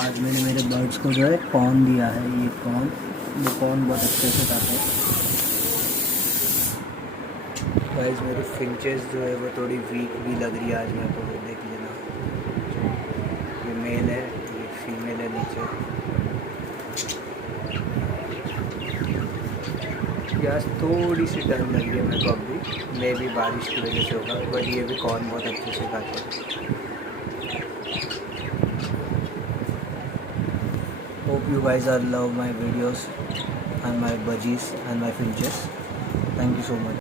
आज मैंने मेरे बर्ड्स को जो है कॉर्न दिया है, ये कॉर्न, वो कॉर्न बहुत अच्छे से खाते हैं। गाइस मेरी फिंचेस जो है वो थोड़ी वीक भी लग रही है आज मेरे को, देख लेना। ये मेल है, ये फीमेल है नीचे। ये आज थोड़ी सी डर लग रही है मेरे को अभी, मे भी बारिश की वजह से होगा, बट ये भी कॉर्न बहुत अच्छे से खाते हैं। Hope you guys are love my videos and my budgies and my finches. Thank you so much.